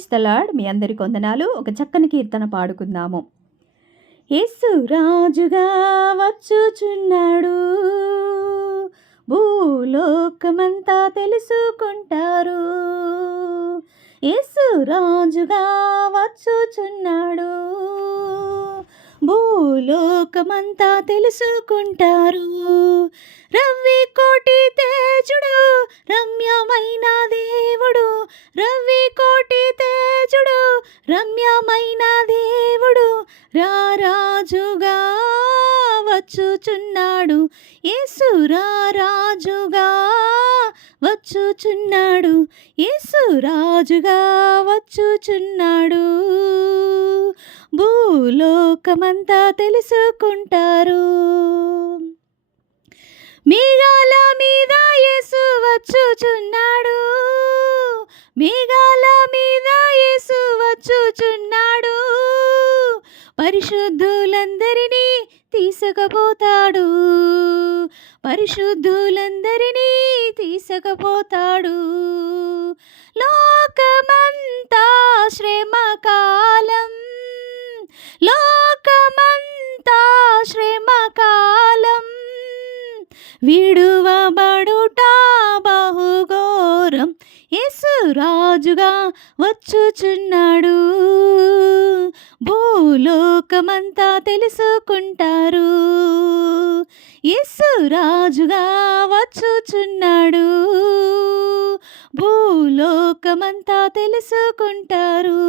Praise the lord. మీ అందరికి వందనాలు. ఒక చక్కని కీర్తన పాడుకుందాము. యేసు రాజుగా వచ్చుచున్నాడు, భూలోకమంతా తెలుసుకుంటారు. యేసు రాజుగా వచ్చుచున్నాడు, భూలోకమంతా తెలుసుకుంటారు. రవి కోటి తేజుడు, రమ్యమైన దేవుడు, రవి కోటి తేజుడు, రమ్యమైన దేవుడు, రారాజుగా వచ్చుచున్నాడు. యేసు రారాజుగా వచ్చుచున్నాడు, యేసు రాజుగా వచ్చుచున్నాడు, భూలోకమంతా తెలుసుకుంటారు. మేఘాల మీద యేసు వచ్చుచున్నాడు, మేఘాల మీద యేసు వచ్చుచున్నాడు, పరిశుద్ధులందరినీ తీసుకుపోతాడు, పరిశుద్ధులందరినీ తీసుకుపోతాడు. లోకమంతా శ్రమకాలం, లోకమంతా శ్రమకాలం, విడువబడుట బహుఘోరం. యేసు రాజుగా వచ్చుచున్నాడు, భూలోకమంతా తెలుసుకుంటారు. యేసు రాజుగా వచ్చుచున్నాడు, భూలోకమంతా తెలుసుకుంటారు.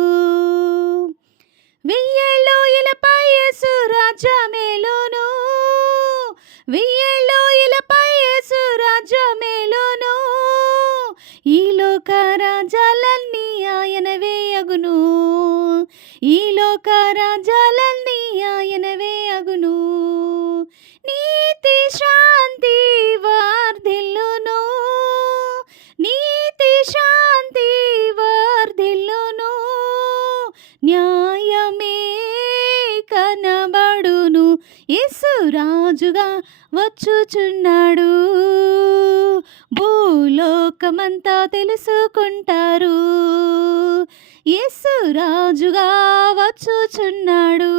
వెయ్యేళ్ళు ఇలపై యేసు రాజ్యమేలును, వెయ్యేళ్ళు ఇలపై యేసు రాజ్యమేలును, ఈ లోక రాజ్యాలన్నీ ఆయనవే అగును, ఈ లోక రాజ్యాలన్నీ ఆయనవే అగును. నీతి శాంతి వర్ధిల్లును, నీతి శాంతి వర్ధిల్లును, న్యాయమే కనబడును. యేసు రాజుగా వచ్చుచున్నాడు, భూలోకమంతా తెలుసుకుంటారు. యేసు రాజుగా వచ్చుచున్నాడు,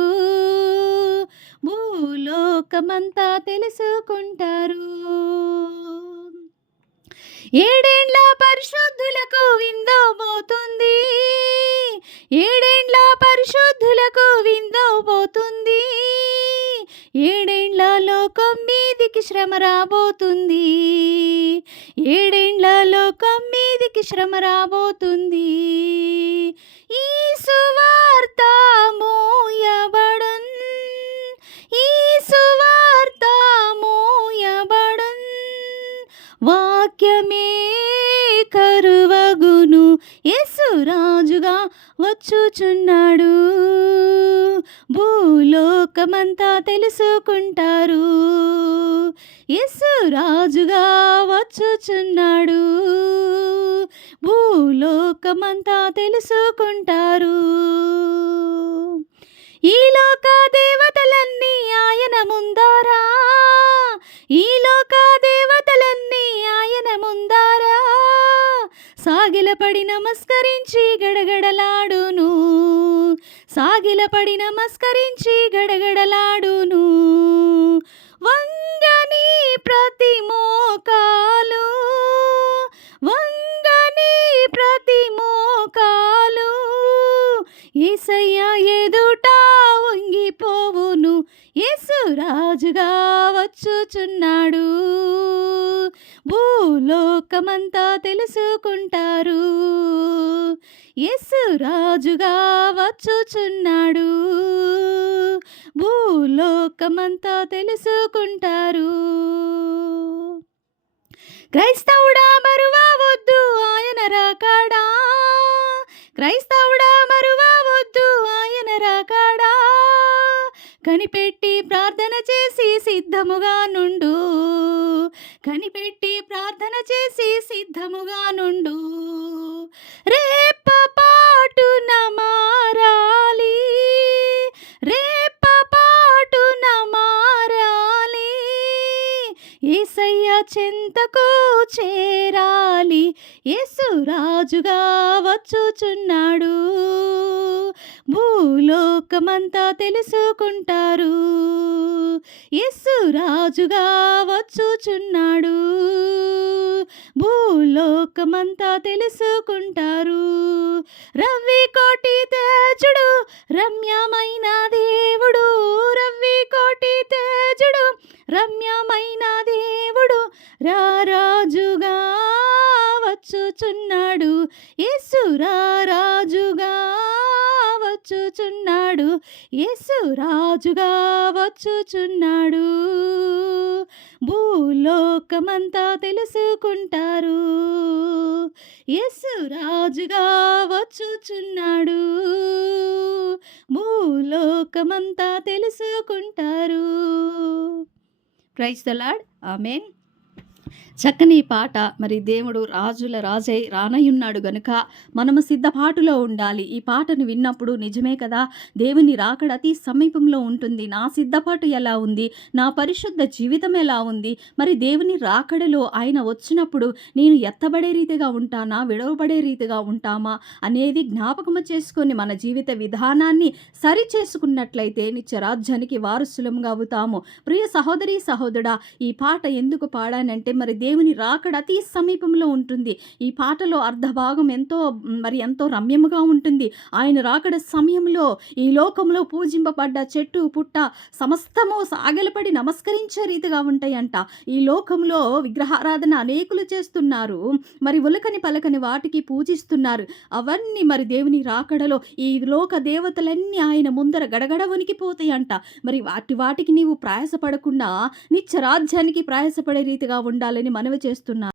భూలోకమంతా తెలుసుకుంటారు. ఏడేండ్ల పరిశుద్ధులకు విందోబోతుంది, ఏడేండ్ల పరిశుద్ధులకు విందోబోతుంది, ఏడేండ్ల లోకం మీదికి శ్రమ రాబోతుంది, ఏడేండ్ల లోకం మీదికి శ్రమ రాబోతుంది. ఈ సువార్త మోయబడున్, ఈ సువార్త మోయబడున్, వాక్యమే కరువగును. యేసు రాజుగా వచ్చుచున్నాడు, భూలోకమంతా తెలుసుకుంటారు. యేసు రాజుగా వచ్చుచున్నాడు, భూలోకమంతా తెలుసుకుంటారు. ఈ లోక దేవతలన్నీ ఆయన ముందారా, ఈ లోక దేవతలన్నీ ఆయన ముందారా, సాగిలపడి నమస్కరించి గడగడలాడును, సాగిలపడి నమస్కరించి గడగడలాడును. వంగని ప్రతి మోకాలు, వంగని ప్రతి మోకాలు, యేసయ్య ఎదుట వంగిపోవును. యేసు రాజుగా వచ్చుచున్నాడు, భూలోకమంతా తెలుసుకుంటారు. యేసు రాజుగా వచ్చుచున్నాడు, భూలోకమంతా తెలుసుకుంటారు. క్రైస్తవుడా మరువవద్దు ఆయన రాకడా, క్రైస్తవుడా మరువవద్దు ఆయన రాకడా, కనిపెట్టి ప్రార్థన చేసి సిద్ధముగా నుండు, కనిపెట్టి ప్రార్థన చేసి సిద్ధముగా నుండు. రేపపాటున మారాలి, రేపపాటున మారాలి, యేసయ్య చెంతకు చేరాలి. యేసు రాజుగా వచ్చుచున్నాడు, భూలోకమంతా తెలుసుకుంటారు. యేసు రాజుగా వచ్చుచున్నాడు. భూలోకమంతా తెలుసుకుంటారు. రవి కోటి తేజుడు రమ్యమైన దేవుడు, రవి కోటి తేజుడు రమ్యమైన దేవుడు రారాజుగా వచ్చుచున్నాడు. యేసు రారాజుగా వచ్చుచున్నాడు. యేసు రాజుగా వచ్చుచున్నాడు. భూలోకమంతా తెలుసుకుంటారు. యేసు రాజుగా వచ్చుచున్నాడు. భూలోకమంతా తెలుసుకుంటారు. Praise the Lord. ఆమేన్. చక్కని పాట. మరి దేవుడు రాజుల రాజై రానయ్యున్నాడు గనుక మనము సిద్ధపాటులో ఉండాలి. ఈ పాటను విన్నప్పుడు నిజమే కదా, దేవుని రాకడ అతి సమీపంలో ఉంటుంది. నా సిద్ధపాటు ఎలా ఉంది, నా పరిశుద్ధ జీవితం ఎలా ఉంది, మరి దేవుని రాకడలో ఆయన వచ్చినప్పుడు నేను ఎత్తబడే రీతిగా ఉంటానా, విడవబడే రీతిగా ఉంటామా అనేది జ్ఞాపకము చేసుకొని మన జీవిత విధానాన్ని సరి చేసుకున్నట్లయితే నిత్యరాజ్యానికి వారసులంగా అవుతాము. ప్రియ సహోదరి సహోదరుడా, ఈ పాట ఎందుకు పాడానంటే మరి దేవుని రాకడ అతి సమీపంలో ఉంటుంది. ఈ పాటలో అర్ధభాగం ఎంతో రమ్యముగా ఉంటుంది. ఆయన రాకడ సమయంలో ఈ లోకంలో పూజింపబడ్డ చెట్టు పుట్ట సమస్తము సాగలపడి నమస్కరించే రీతిగా ఉంటాయంట. ఈ లోకంలో విగ్రహారాధన అనేకులు చేస్తున్నారు. మరి ఉలకని పలకని వాటికి పూజిస్తున్నారు. అవన్నీ మరి దేవుని రాకడలో ఈ లోక దేవతలన్నీ ఆయన ముందర గడగడ వణికిపోతాయంట. మరి వాటికి నీవు ప్రయాసపడకుండా నిత్య రాజ్యానికి ప్రయాసపడే రీతిగా ఉండాలని మనవి చేస్తున్నా.